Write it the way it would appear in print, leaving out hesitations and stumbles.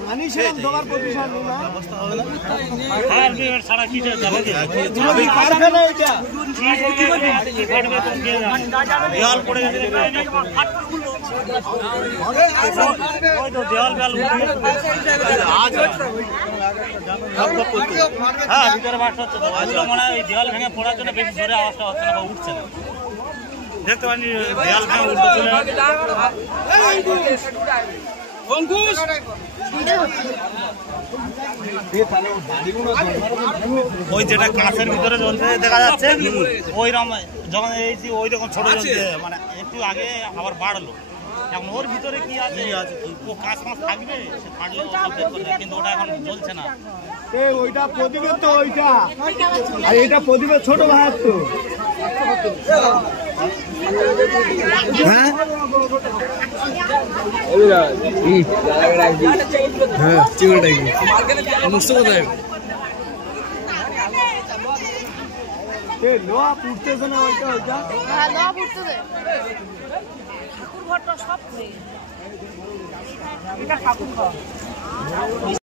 পানি সেরকম জোগাড় প্রতিষ্ঠান হ্যাঁ ভিতরে বাসা হচ্ছে তো মনে হয় দেওয়াল ভেঙে পড়ার জন্য বেশি জোরে আওয়াজটা হচ্ছে না বা উঠছে না দেখতে পাচ্ছি দেওয়াল ভেঙে উল্টো চলে ওই যেটা কাঁচের ভিতরে জ্বলতে দেখা যাচ্ছে ওইরকম যখন ওই রকম ছোট জ্বলছে মানে একটু আগে আবার বাড়লো এখন ওর ভিতরে কি আছে ও কাঁচ মাছ থাকবে সে ফাটলে কিন্তু ওটা এখন জ্বলছে না ওইটা প্রদীপের তো ওইটা আর এটা প্রদীপের ছোট ভাইয়ের তো লোহা পুড়তেছে না ওইটা ওইটা লোহা পুড়তেছে ঠাকুর ঘরটা সব ঠাকুর ঘর